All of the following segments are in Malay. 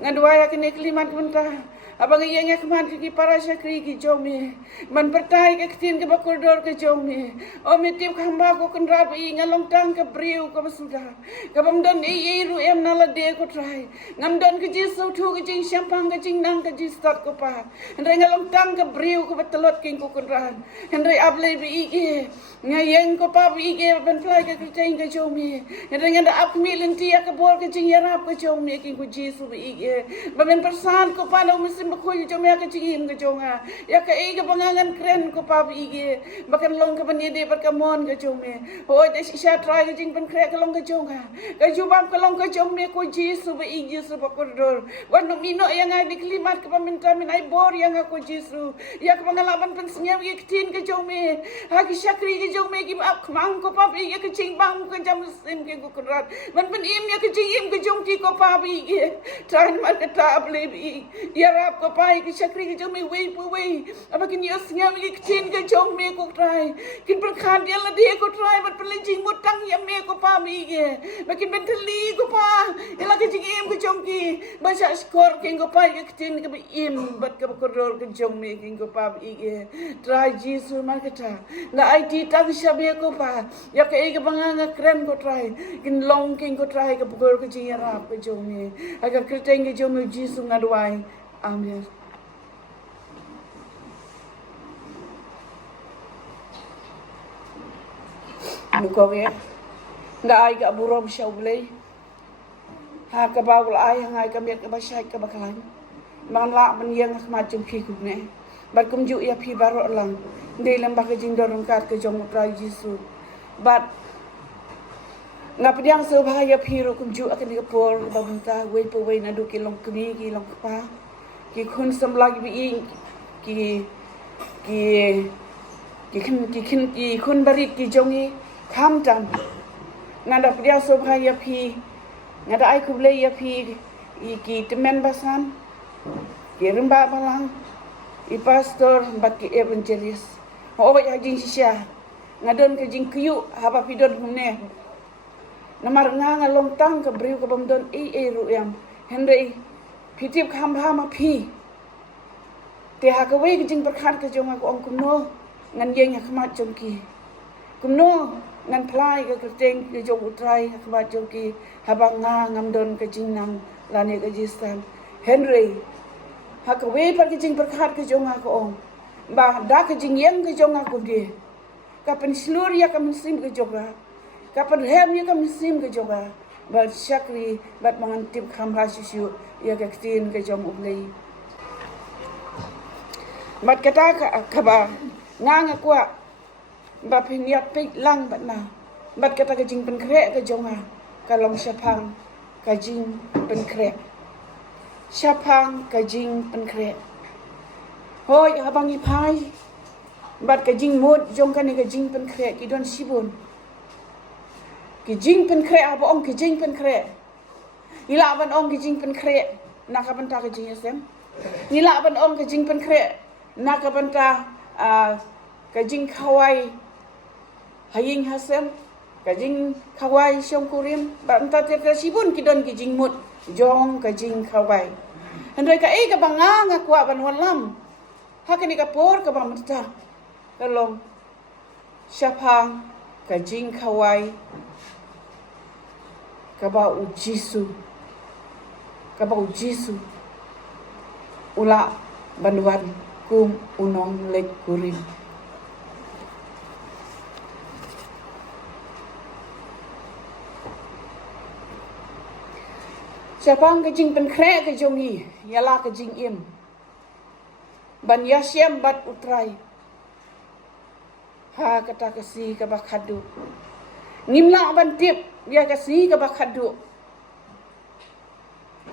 Ngadwaya kini kelimat mentah. Abang iya keman ki para syakri ki jomi. Man pertai ke ketin ke bakurdor ke jomi. O mitip khamba ko kendra bi ngalong tang ke briu ko sudah. Kabam don iru em nala de ko trai. Ngam don ke jisu tu ke jing syampang ke jing nang ke jistat ko pa. Hendrai ngalong tang ke briu ko betelot king ko kendran. Hendrai able bi ige. Ngayeng ko pa bi ige ben plai ke ketin ke jomi. Hendrai nganda ap milenti ya ke bor ke jing yarap ke jomi king ko jisu bi ige. Bamen persan ko pa lo mesti bakoy jom ya kecingin ke jonga ya ke ige bangangan keren ko pa ige bakan long ke benide berkamon ke jome ho de sha try ke jing pen kre ke long ke jonga ke jubam ke long ke jome ko jisu be ige su bakordor wanu mino yang ai diklimat ke paminta min ai bor yang aku jisu ya ke pengalaman pen senyam ke tin ke jome ha ke syakri ke jome ki mang ko pa ige ke jing bang ke jam sim ke ko krat man pen im ya ke jing im ke jong ki ko pa ige try mar ke ta able bi ya ko pai ki syakri ki jome wei pu wei apa kin yos ngam ki tin ke jome ko try kin per khan dia la dia ko try bat per jing mutang ya me ko pa mi ge makin benteli ko pa ela ke jing em ko jongki ba sha skor kin ko pai ki tin ke im bat ke ko ror ke jome kin ko pa mi ge try jisu marketa na it tag shabe ko pa ya ke ge banganga kren ko try kin long kin ko try ke ko jing ya ko jome aga kreteng ke jome jisu ngadwai. Amin. Nukoge, nggak ay ka burom siya ulay. Ha kabawal ay hangay kami ka basyay ka bakalan. Mangla maniyang macam pikuk ne. Bat kumju ya pi baro lang. Hindi lang baka jing dorong kat ke jong utray Jisu. Bat ngapdiang so bahaya piru kumju akan dikapor babunta way po way na du kilong kumi kilong pa. Ki kun sam lagi bi ki kun barit ki jongi kam jam ngada dia so bhaya phi ngada ai kuble ya phi ki temen basan ki rimba balang I pastor bat ki evangelist ho ya jing sisya ngadon ke jing kyu haba pidon humne namar nga long tang ke briu ke bamdon ru yang henry pitip kham ma phi te ha ka wei jing berkhat ke jong aku ong kumno ngan yeng ha khamat jongki kumno ngan plai ke teng ke jong utrai ha khamat jongki ha bang nga ngam don ke jing nang lane ke jistan henry ha ka wei par ke jing berkhat ke jong aku ong ba da ke jing yeng ke jong aku di kapan slur ya kam sim ke joga kapan hem ya kam sim ke joga ba syakri bat mangantip kham ha shishu ya ke tin ke jong ublei bat kata kaba ngang akwa ba piniat pe lang bat na bat kata ke jing pen kre ke jonga kalong syapang ka jing pen kre syapang ka jing pen kre hoi abang ipai bat ka jing mut jong kan ke jing pen kre ki don sibun ki jing pen kre aba ong ki jing pen kre ila ban ong ki jing pen kre nak ban ta ke jing sem ila ban ong ki jing pen kre nak banta kajing kawai haying hasem kajing kawai syong kurim banta te sibun kidon kajing mut jong kajing kawai hendai ka ka banga ngakwa ban walam hakani ka por ka bamta kalong syapang kajing kawai ka ba ujisu ula banwan kum unong lek kurim syapang kajing pen kre ke jongi yala kajing im ban yasyam bat utrai ha kata kasi ka bakhadu ngimla ban tip ya kasi ka bakhadu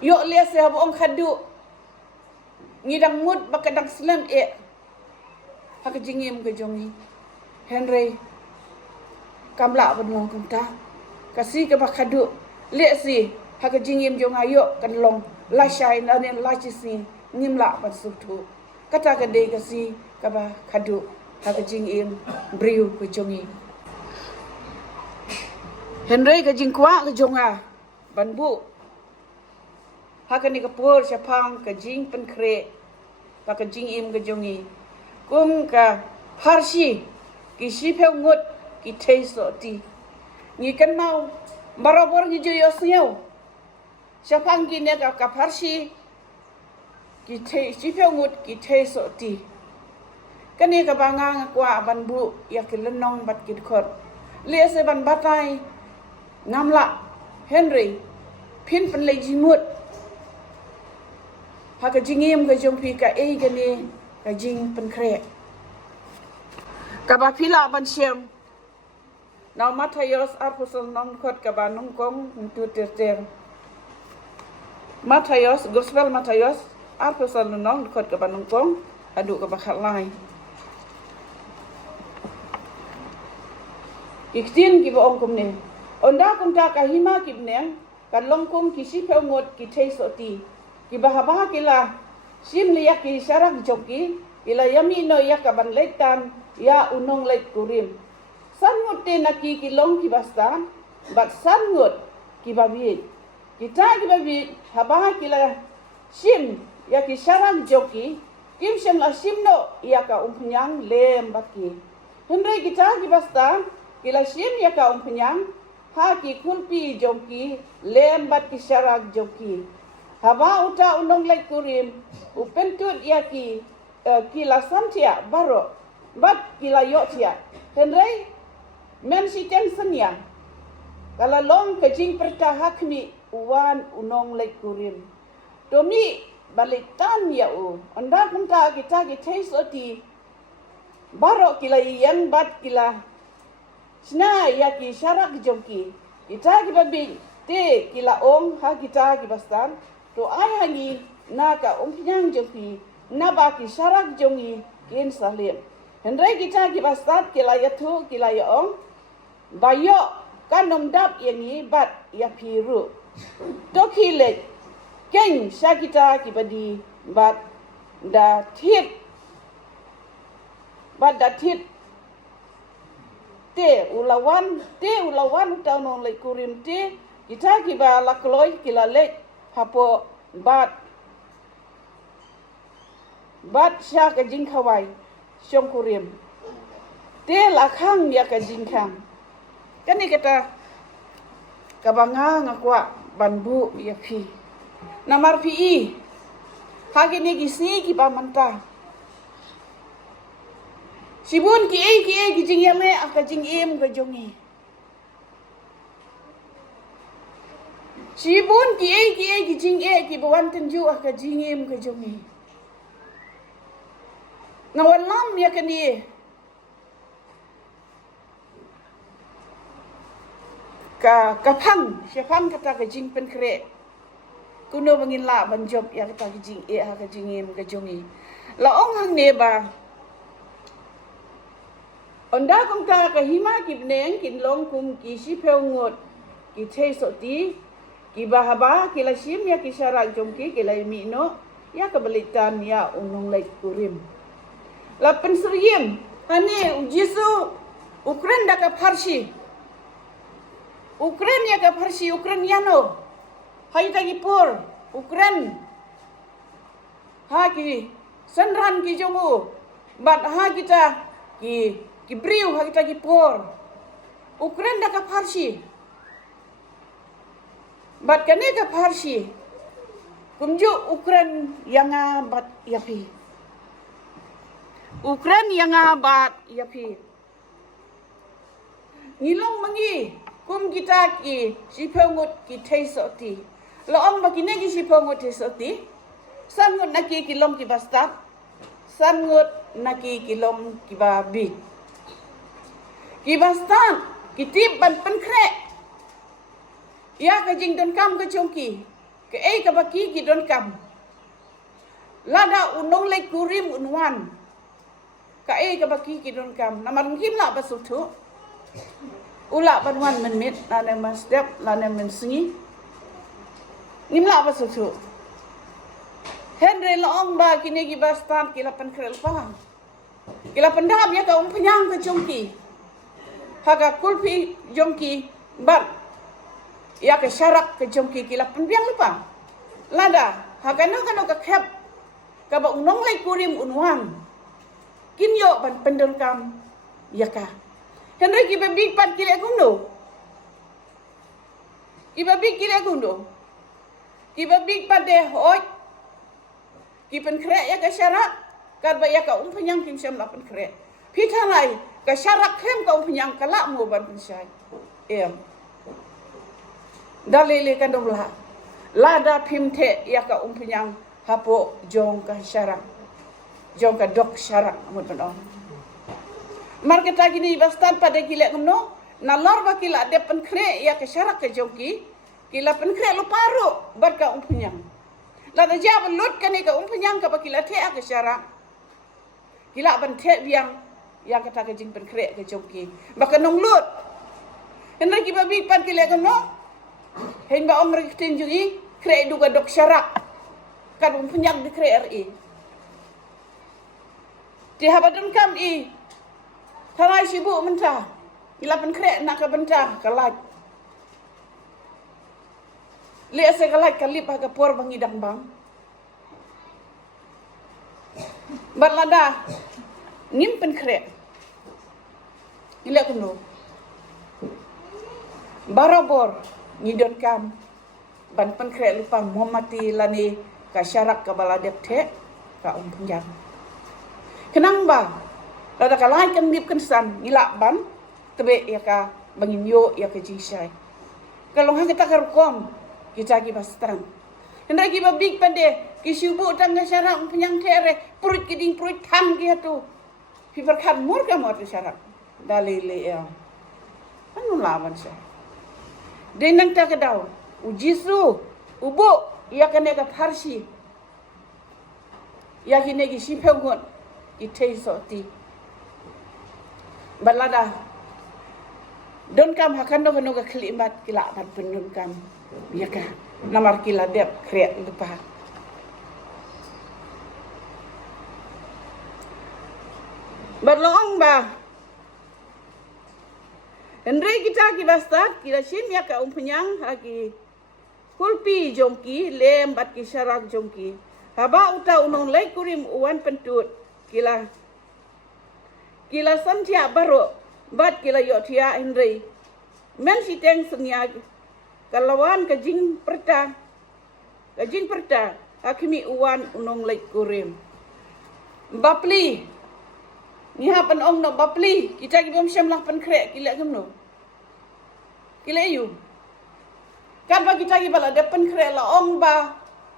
yo le se habong khadu ngidang mut bakadang slam hak jingim ke jongi henry kamla benong kunta kasi ke bakhadu le si hak jingim jong ayo kan long la shai na ne la chi si ngimla ban sutu kata ke de kasi ka bakhadu hak jingim briu ke jongi henry ke jingkwa ke jonga ban bu Haka ni kapur syapang ka jing penkre ka jing im ka jongi kum ka Parsi ki sipeu ngut ki teiso ti ni kenau barabor ni joyo siau syapang ki ne ka Parsi ki sipeu ngut ki teiso ti kani ka bangang kwa ban bu ya ki lenong bat ki khot le se ban batai ngamla Henry pin pen le jimut haka jingim ka jongpi ka gani ka jing pen kre ka ba pila ban siam now Matthias arpusal non khot ka ba nong kong tu ter Matthias gospel Matthias arpusal non khot ka ba nong kong adu ka ba khalai iktin ki ba ong kum ne onda kum ta ka hima ki ne kan long kum ki si pheu ngot ki thei so ti ki ba ha kila sim le yak ki sarak joki ila yami no yak ka ban leitan ya unong leit kurim san ngot te na ki long ki basta bat san ngot ki ba bi kita ki ba bi ha kila sim ya ki sarak joki kim sem la sim no ya ka umphnyang lem baki henre kita ki basta kila sim ya ka umphnyang ha ki kulpi joki lem bat ki sarak joki haba uta unong leit kurim upentut ya ki kila santia baro bat kila yotia henry men si tension ya kala long kajing pertahak mi uwan unong leit kurim domi balitan ya anda kunta kita ki taste oti baro kila yang bat kila sna ya ki syarak jongki kita ki babi te kila ong ha kita ki bastan to ai hangi na ka umpiang jongki na ba ki syarak jongi kin salim hendrai kita ki bastat kila yathu kila ya ong bayo kanom dap yangi bat ya piru to kile ken syakita ki badi bat da tit te ulawan taunong le kurim te kita ki ba lakloi kila le hapo bat sya ka jing khawai syong kurim te lakhang ya ka jing khang kani kata kabanga ngakwa banbu ya pi namar pi hagi ni gisi ki pamanta sibun ki jing yame aka jing im ka jongi sibun ki jing ki bawan tenju aka jing im ka jongi ngawan lam ya kani ka kapang syapang kata ka jing pen kre kuno bangin la ban job ya kata ka jing ha ka jing im ka jongi la ong hang ne ba onda kong ta ka hima ki bneng kin long kum ki si pheu ngot ki thei so ti ki bahaba ki la sim ya ki syarak jongki ki la mi no ya ka belitan ya unong leit kurim la pensriem ane jisu Ukraine da ka Parsi Ukraine ya ka Parsi Ukrainiano hai ta ki por Ukraine ha ki sanran ki jongu bat ha kita ki briu ha kita ki por Ukraine da ka Parsi bat kane ka Parsi kumju Ukraine yang bat yapi Ukraine yang bat yapi ngilong mangi kum kita ki sipengut ki teisoti lo ong bakine ki sipengut teisoti sangut naki kilom ki basta sangut naki kilom ki babi ki basta ki tip ban penkre ya ka jing don kam ka chongki ke ka baki ki don kam lada unong le kurim unwan ka ka baki ki don kam naman kim la basutu ula banwan menit lana masdap lana mensingi nimla basutu Henry laong ba kini ki bastan kila penkrel pa kila pendam ya ka penyang ka chongki haga kulpi jongki bat ya ke syarak ke jongki kila penbiang lupa Lada, hakano ka kep ka ba unong lay kurim unwang. Kinyo ban pendengkam yaka. Henry ki big pan kile gundo. Iba big kile gundo. Iba big pan de hoy. Ki pen kre ya ka syarak kad ba ya ka penyang kim syam la pen kre. Pitanai ka syarak krem ka penyang kala mo ban pensyai. Dalile kan domla. Lada pimte ya ka penyang hapo jong ka syarak. Jong ka dok syarak amut ban. Marketa gini bastan pada gila ngomno na larva kila de pen kre ya ka syarak ka jongki kila pen kre lo paru bar ka penyang. Lada jab lut kan ka penyang ka ba kila te ka syarak. Kila ban te biang yang kata ke jing pen kre ke jongki. Baka nong lut. Henry ki babi pan kila ngomno. Hen ba om rikitin jungi kre duga dok syarak. Kan penyang di kre RI. Di habadun kam i Tarai sibuk mentah. Ila pen krek nak ke bentah kalaj. Lihat saya kalaj kalip ke por bangi dang bang. Berlada ngim pen krek. Ila kuno. Barobor ngidon kam ban pen krek lupa muhammati lani ka syarak ka baladep te ka penjang. Kenang ba? Lada kalai kan dip kan san ngilak ban tebe ya ka bangin yo ya ka jisai. Kalau hang kita karukom kita ki bastan. Hendak ki big pande ki subu tangga syarak penyang tere perut kiding perut tham ki hatu. Fi berkat mur ka mot syarak. Dalile ya. Anu lawan saya. Denang ta ka daw. Ujisu ubu ya ka nega parsi. Ya ki negi sipenggon itei soti. Balada don kam hakando kanu ka kelimat kila bat pendun kam ya ka namar kila dep kreat lupa berloong ba Henry kita ki bastat kila sim ya ka penyang hagi kulpi jongki lem bat ki syarak jongki haba uta unong lai kurim uwan pentut kila santia baro bat kila yotia Henry men si teng sengya kalawan kajing perta hakimi uwan unong lek kurim bapli ni hapan ong no bapli kita ki bom syam lah pen krek kila gemno kila yu kan ba kita ki bala depan krek la ong ba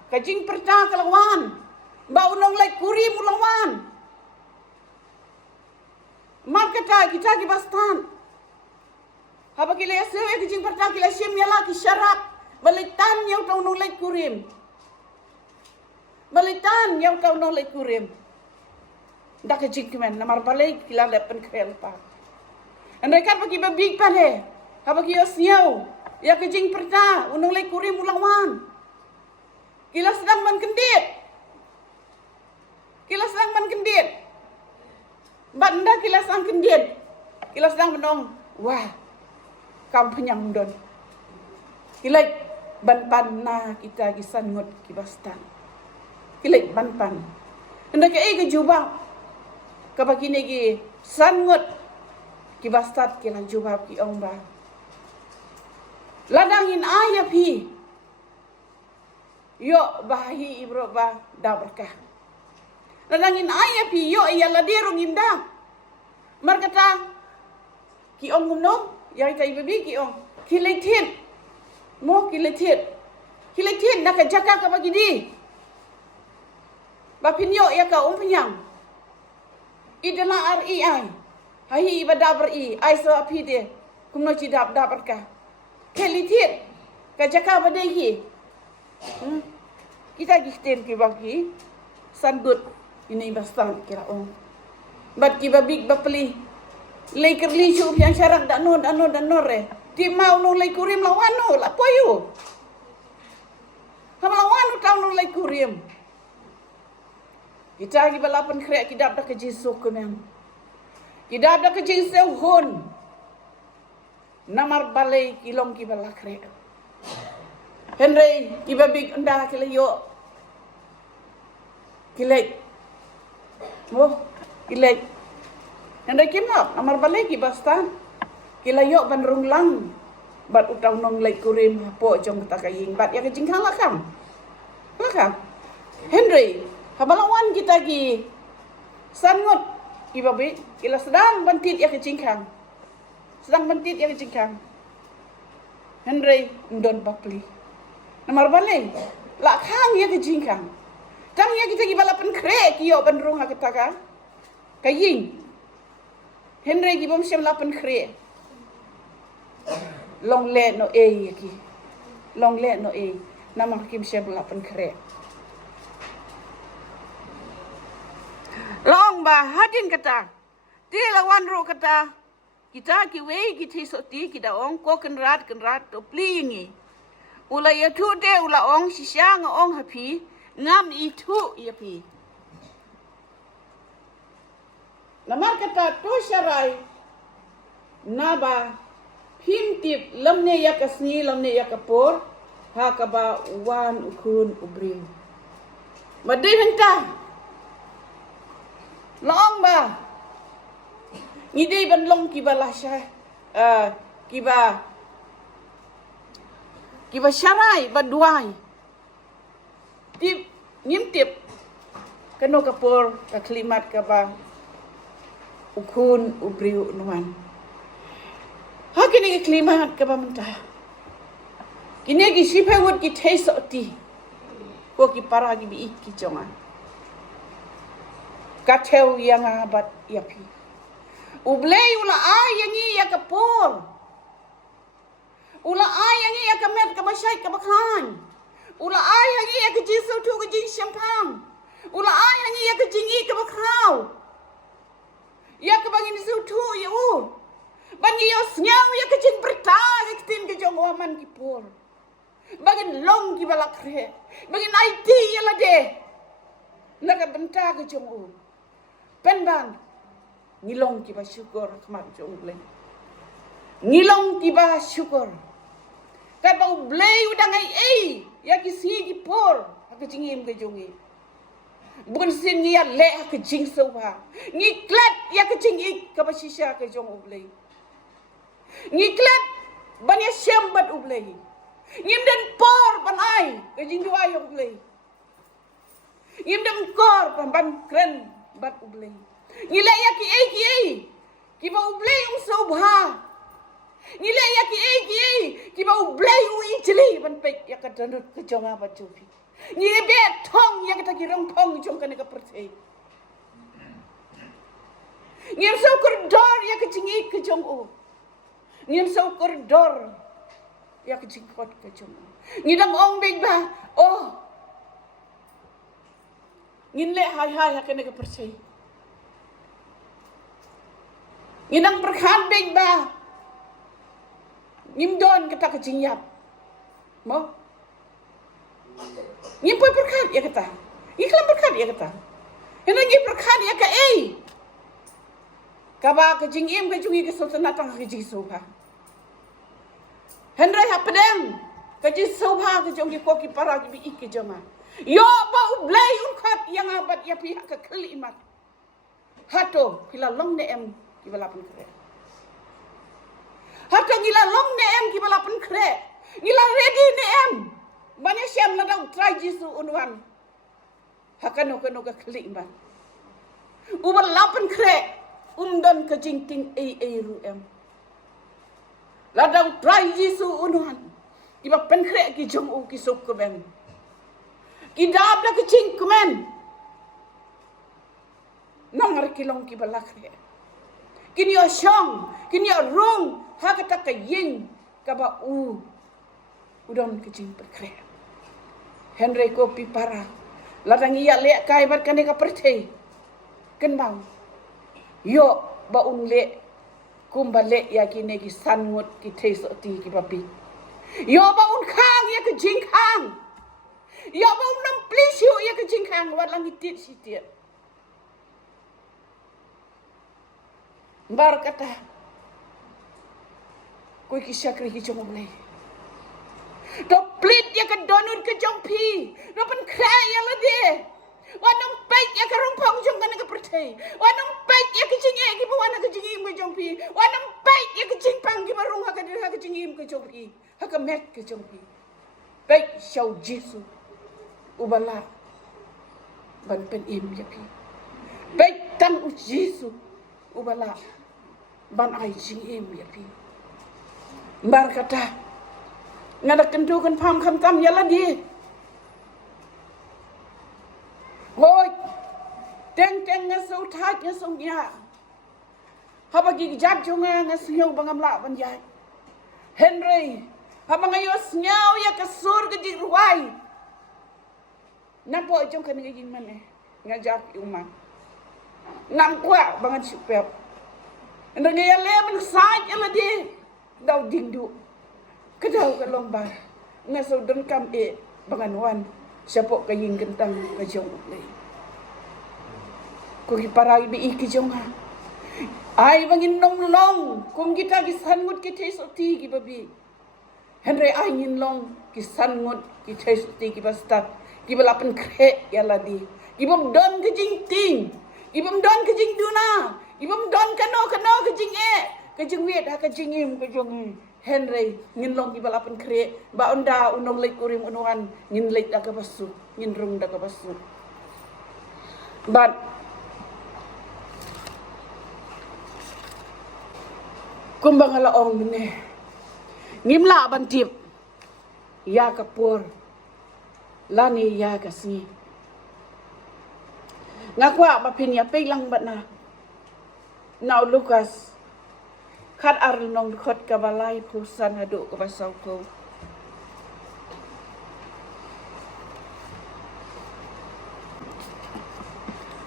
kajing perta kalawan ba unong lek kurim ulawan Marketa kita ki bastan. Haba kila sewe ki jing perta kila syem yala ki syarak. Balitan yang tau nolek kurim. Balitan yang tau nolek kurim. Dak ke jing kemen namar balik kila lepen krel pa. Andai kan bagi babig pa he. Haba ki yosnyau. Ya ke jing perta unong lek kurim ulangwan. Kila sedang man kendit. Banda kila sang kendit. Kila sedang menong. Wah. Kam penyang don. Kila ban na kita kisan ngut kibastan. Kila ban. Hendak ke jubah. Kabaki negi sangut kibastat kila jubah ki omba. Ladangin ayah pi. Yo bahi ibro ba da berkah. Ladangin ayah pi yo iya ladirong indah. Markata ki ong ngumno ya ita ibabi ki ong kiletit mo kiletit nak jaka ka bagi di bapinyo ya ka penyang idala REI hai ibadah beri ai so api de kumno ci dab dapat ka kiletit ka jaka badai kita gisten ki bagi sangut ini bastan kira ong bat ki babig bapli lay kerli syup yang syarak dak non re ti mau no lay kurim lawano la poyo lawano tau no lay kurim kita gi balapan krek kidap dak jisuk kemen kidap dak jisuk hun namar balai kilong ki balakrek Henry ibabig anda kilayo. Kilek. Mo, kilek. Henry kimap amar balik ibastan. Kilayo ban runglang. Bat utang nong lek kurim po jong takaying bat ya kejingkang lakam. Lakam. Henry, habalawan kita gi sangot ibabig kila sedang bantit ya kejingkang. Sedang bantit ya kejingkang. Henry ndon bakli. Namar balik. Lakang ya kejingkang. Tang ya kita gibalapan krek yo bandrung hakataka. Kaying. Henry gibom syam lapan krek. Long le no e yaki. Long le no e. Nama kim syam lapan krek. Long ba hadin kata. Ti lawan ru kata. Kita kiwe kita soti kita ong ko kenrat to plingi. Ula ya tu de ula ong sisya nga ong hapi ngam itu ya pi. Namar kata tu syarai naba pintip lamne ya kasni lamne ya kapor ha kaba wan ukun ubring. Madai henta. Long ba. Ngidei ban long kibalah syah kiba syarai baduai tip ngimtip kano kapor kaklimat kaba ukun ubriu nuan hakini kaklimat kaba mentah kini gi sipawut ki taisoti ko ki para gi bi ki jonga katel yang abat yapi ublei ula ayangi ya kapor ula ayangi ya kamet kabasyai kabakhan. Ula ayangi ya kejisu tu kejing syampang. Ula ayangi ya kejingi kabakhau. Ya kabangin su tu ya u. Bangi yo snyau ya kejing bertah ya ketin kejong waman kipur. Bangin long ki balakre. Bangin IT ya lade. Naga bentah kejong u. Penbang ngilong ki ba syukur kemak jong bleng. Ngilong ki ba syukur. Kat bau blei udang ai ya ki si ki por ha kejingim ke jongi bukan sin ni ya le ha kejing sowa ni klat ya kejing ik ka basisha ke jong ublei ni klat ban ya syambat ublei ngim dan por ban ai kejing dua ya ublei ngim dan kor ban kren bat ublei ni le ya ki ki ba ublei sobha Nila ya ki ba ublay u ijli ban pek ya ka danut ke jonga ba jopi. Ni be thong ya ka ki rong thong jong ka ne ka perthei. Ngim so koridor ya ka jingi ke jong u. Ngim so koridor ya ka jingkot ke jong u. Ngidang ong beg ba oh. Ngin le hai ya ka ne ka perthei. Ngidang perkhan beg ba Ngim don kata kejing yap. Mo? Ngim poi perkat ya kata. Iklan perkat ya kata. Hena ngim perkat ya ka Kaba kejing im kejungi ke sultanatang kejing soba. Hendra ha pedang. Kejing soba kejungi koki para gibi ik kejonga. Yo ba ublay unkat yang abad ya pihak ke kelimat. Hato pila long ne em kibalapan kere. Hatta ngila long ne em ki balapan kre. Ngila ready ne em. Banya syam na daw try jisu unwan. Hakano kano ka klimba. Ubal lapan kre. Umdan ka jingting ru em. La daw try jisu unwan. Ki ba pen kre ki jong u ki sok ben. Ki dab da ka jing kumen. Nangar kilong ki balakre. Kini yo syong, kini yo rong, ha kata ka ying, ka ba udon kejing berkre. Henry ko pipara, ladang iya le kai bat kane ka perthei. Kenbang. Yo ba le kumbale ya kine ki sangut ki theso ti ki babi. Yo ba khang ya kejing khang. Yo ba nam plishu ya kejing khang wat lang itit sitit. Bar kata koi ki syakri ki jong blai To plit ya ka donut ka jong pi. To pen krai ya la de. Wanong baik ya ka rumpong jong kana ka pertai. Wanong baik ya ka jinge ki wana ka jingim ka jong pi. Wanong baik ya ka jingpang ki barung ha ka jingim ka jong pi. Ha ka met ka jong pi. Baik shau Jesu. Ubala. Ban pen im ya pi. Baik tang u Jesu. Ubala. Ban ai jingim ya pi. Mbar kata ngada kentu kan pam kam tam ya la di. Hoi, teng ngasau thaj ngasau nya. Haba gi jat jonga ngasau bangam la ban yai. Henry, haba ngayos nyau ya kasur ke di ruai. Nampo jong kan ngajing mane. Ngajak umang. Nam kwa bangan supep. Anda ngaya lemen saj ala di. Dau dingdu. Kedau ke lombar. Ngasau don kam bangan wan. Siapa kaying gentang ke jong le. Ko ki parai bi ki jong ha. Ai bangin nong long kum kita ki sangut ki tes oti ki babi. Henry ai ngin long ki sangut ki tes oti ki bastat. Ki balapan kre ya ladi. Ki bom don ke jing ting. Ki bom don ke jing duna. Ki bom don kano ke jing ke jing wet ha ke jingim ke jong Henry ngin long di balapan kre ba onda unong lek kurim unuan ngin lek daga basu ngin rung daga basu but kumbang ala ong ne ngimla bantip ya kapur lani ya kasni ngakwa bapin ya pelang batna now Lucas Khat arlong khot kabalai pusan hadu ke basau ko.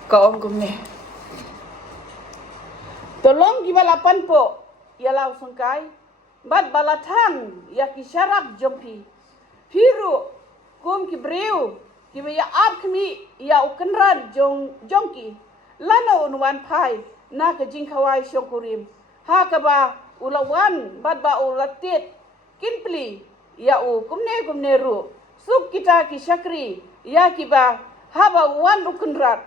Kaong kumne. Tolong gibalapan po. Yalau sungkai. Bat balatang ya ki syarap jompi. Piru kum ki breu. Ki ya ap kmi ya ukenran jongki. Lana unwan pai na ke jingkawai syokurim. Hakaba ulawan badba ulatit kinpli ya kumne ru sub kita ki syakri ya kiba haba wan ukunrat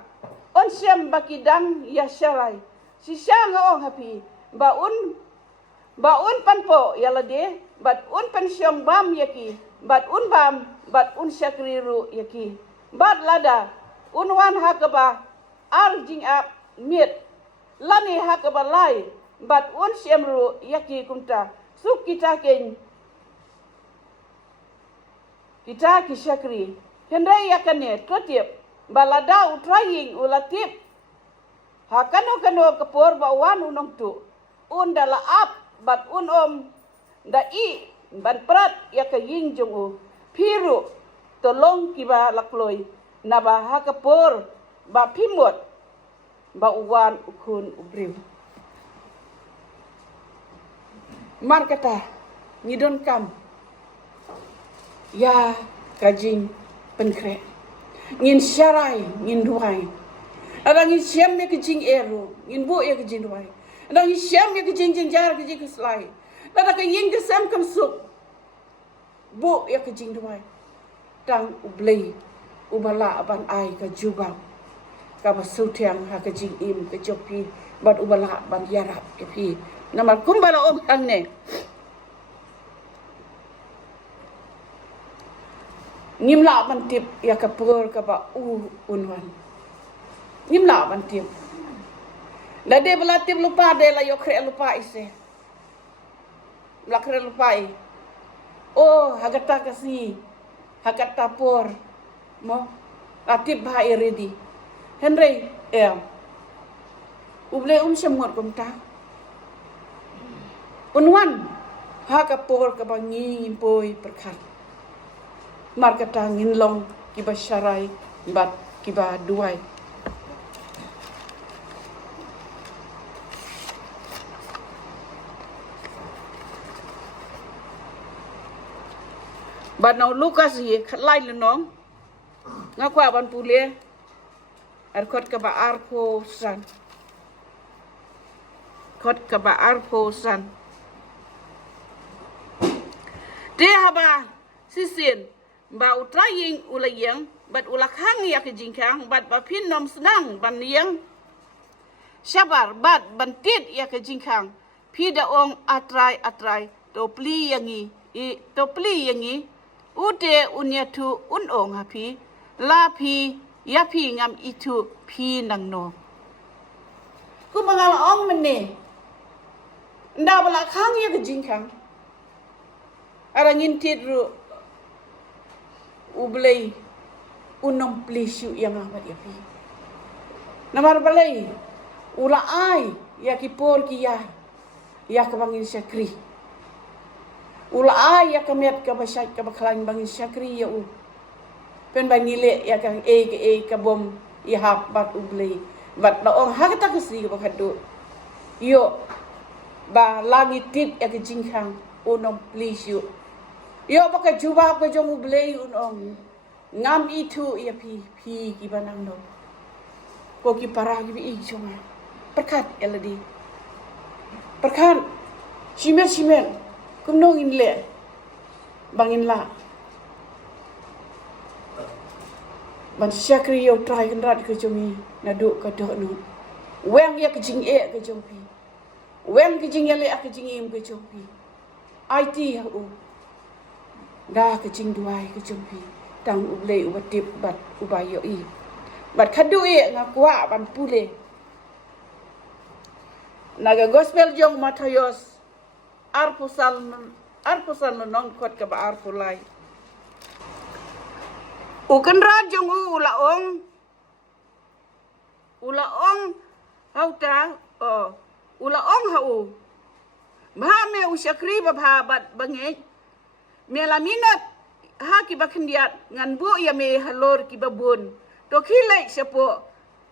on syam bakidang ya syarai si syanga ong hapi ba un panpo ya lade bat un pensyong bam yaki bat un bam bat un syakri ru yaki bat lada unwan hakaba arjing ap mit lani hakaba lai bat un syamru yaki kumta suk kita ki syakri hendai yakane kotip balada utraying ulatip hakano kepor bawan unong tu undala ap bat om da i ban prat yakaying jongu piru tolong kiba lakloi naba hakapor ba pimot ba uwan ukun ubrim Mar kata, ngidon kam. Ya kajing penkre. Ngin syarai, ngin duai. Ada ngin siam ya kajing eru, ngin bu ya kajing duai. Ada ngin siam ya kajing jenjar kajing keslai. Ada kajing kesam kam sup. Bu ya kajing duai. Tang ublei, ubala aban ai ka jubang. Ka basutiang ha kajing im ka jopi, bad ubala ban yarap ke pi. Namar kumbala om hangne. Ngimla bantip ya kapur ka ba unwan. Ngimla bantip. La de belatip lupa de la yo kre lupa ise. La kre lupa i. Oh hagata kasi. Hagata por. Mo latip ba ready. Henry uble semut kumta. Unwan hakapor ka bangi poi perkat mar kata ngin long kiba syarai bat kiba duai bat nau Lukas ye khatlai lenong ngakwa ban pule arkot ka ba arpo san kot ka ba arpo san Dia haba sisin ba utraying ulayang bat ulakhang ya ke jingkang bat ba pin nom senang ban yang sabar bat bantit ya ke jingkang pi da ong atrai to pli yangi ute unya tu ong hapi la pi ya pi ngam itu pi nang no ku mangala ong mene nda bala khang ya ke jingkang ara ngintit ru ublay unong plisyu yang amat ya pi namar balay ula ai ya kipor ki ya ka bangin syakri ula ai ya kamet ka basyat ka baklan bangin syakri ya u pen bangile ya ka ka bom ya hap bat ublay bat laong hakata kusri ka bakadu yo ba lagi tit ya ke jingkang unong plisyu yo baka jubah ka jong ublay unong ngam itu ya pi ki banang no ko ki parah ki i chunga perkat eladi perkat shimer kum no in le bangin la ban syakri yo try kan rat ke jomi na du ka do no weng ya ke jing e ke jong pi weng ke jing le ke jing im ke jong pi it ha u da ke jing duai ke jong pi tang ublay ubatip bat ubayo i bat khadu e ngakwa ban pule naga gospel jong Matayos arpusal nong kot ka ba arpulai ukan ra jong ulaong hauta ulaong hau ma me usyakri ba bat bange melaminat ha ki bakhendiat ngan bu ya me halor ki babun to khilai sepo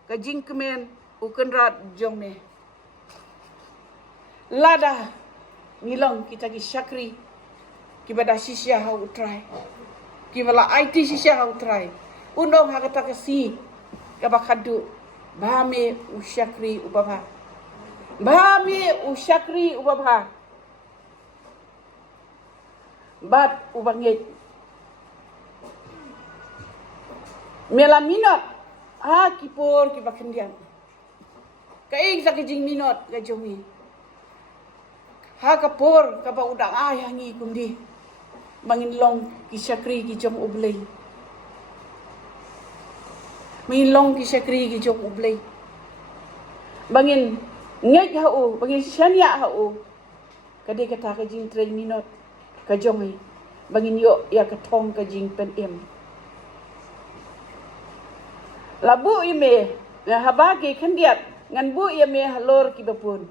ka jingkmen ukenrat jome lada nilong kita ki syakri ki bada sisya ha utrai ki bala IT sisya ha utrai undong ha kata kasi ka bakhadu bame usyakri ubaba bat ubangit melaminot ha kipor ki bakhendian kaing sa kijing minot ka jomi ha kapor ka ba udang hangi kundi mangin long ki syakri ki jom ublay mangin ki syakri ki jom ublay bangin ngej hau bangin syania hau kade kata ka jing train minot ka jomi bangin yo ya ka thong ka jing pen em labu ime na habagi khendiat ngan bu ime halor ki bapun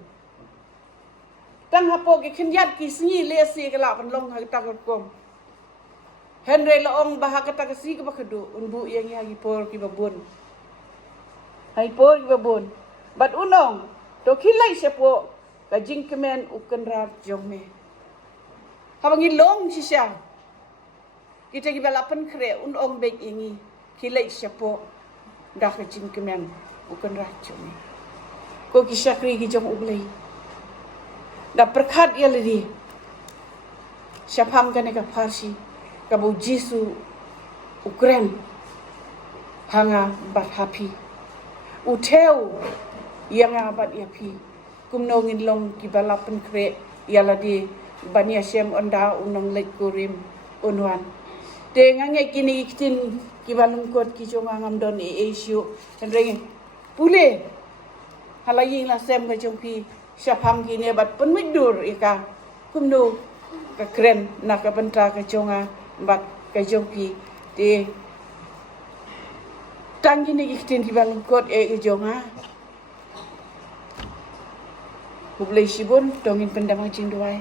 tang hapo ki khendiat ki sngi le si kala pan long ha ta kom henre laong bah ka ta si ka bakadu un bu yang ya ki por ki babun hai por ki babun bat unong to khilai sepo ka jingkemen uken rat jongme habangi long sisya kita ki balapan kre unong bek ingi khilai sepo dah ke jingkemen uken rajo ni ko ki syakri ki jong ublay da perkhat ya ledi syapam kane ka farsi ka bu jisu ukren hanga bat happy uteu yang abat ya pi kumnongin long ki balapan kre ya ledi bania syam onda unong lek kurim unwan te ngange kini ikitin ki balungkot ki jonga ngamdon issue henreng pule halaying la sem ka jongpi syapam ki ne bat penmidur ika kumno ka kren na ka benta ka jonga bat ka jongpi te tangi ni ikitin ki balungkot ka jonga Hublay sibun dongin pendamang jing duai